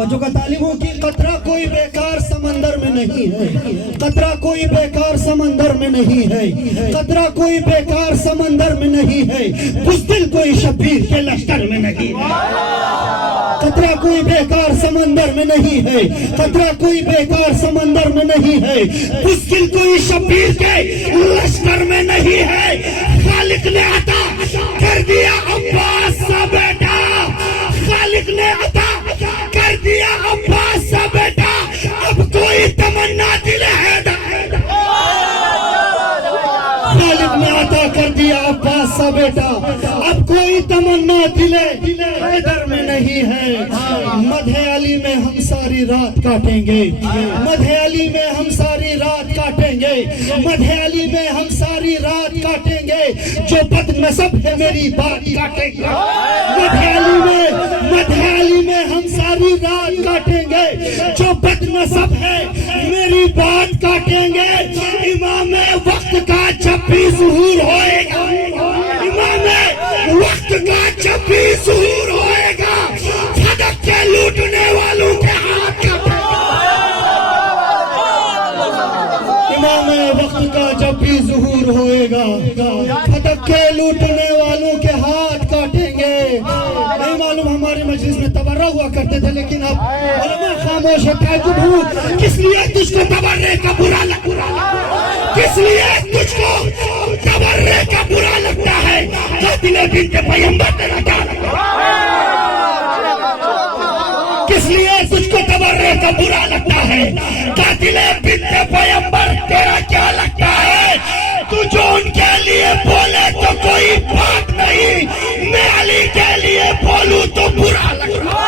توجہ کا طالبوں کی قطرہ کوئی بیکار سمندر میں نہیں ہے، قطرہ کوئی بیکار سمندر میں نہیں ہے، قطرہ کوئی بیکار سمندر میں نہیں ہے، بزدل کوئی شبیر کے لشکر میں نہیں ہے، قطرہ کوئی بیکار سمندر میں نہیں ہے، قطرہ کوئی بیکار سمندر میں نہیں ہے، بزدل کوئی شبیر کے لشکر میں نہیں ہے۔ خالق نے عطا کر دیا عباس سا بیٹا، خالق نے عطا کر دیا عباس سا بیٹا، اب کوئی تمنا دل ہے، خالق نے عطا کر دیا عباس سا بیٹا، اب کوئی تمنا دل حیدر میں نہیں ہے۔ مدح علی میں ہم ساری رات کاٹیں گے، مدح علی میں ہم ساری رات کاٹیں گے، مدح علی میں ہم ساری رات کاٹیں گے، جو بد نسب ہے میری بات کاٹیں گے، مدح علی میں ہم ساری رات کاٹیں گے، جو بد نسب ہے میری بات کاٹیں گے۔ امام وقت کا جب بھی ظہور ہوئے گا، امام وقت کا جب بھی ظہور ہوئے گا، صدق کے لوٹنے والوں کے ہاتھ کاٹیں گے، امام وقت کا جب بھی ظہور ہوئے گا، صدق کے لوٹنے والوں کے ہاتھ کاٹیں گے۔ نہیں معلوم ہماری مجلس میں تبرہ ہوا کرتے تھے، لیکن اب علماء خاموش ہے، تعجب ہوں کس لیے تجھ کو تبرہ کا برا لگتا ہے، کس لیے تجھ کو تبرہ کا برا لگتا ہے، قاتل بنت پیغمبر تیرا کیا لگتا ہے، کس لیے تجھ کو تبرہ کا برا لگتا ہے، قاتل بنت پیغمبر تیرا کیا لگتا ہے، تو جو ان کے لیے بولے تو کوئی بات نہیں، میں علی کے لیے بولوں تو برا لگتا ہے۔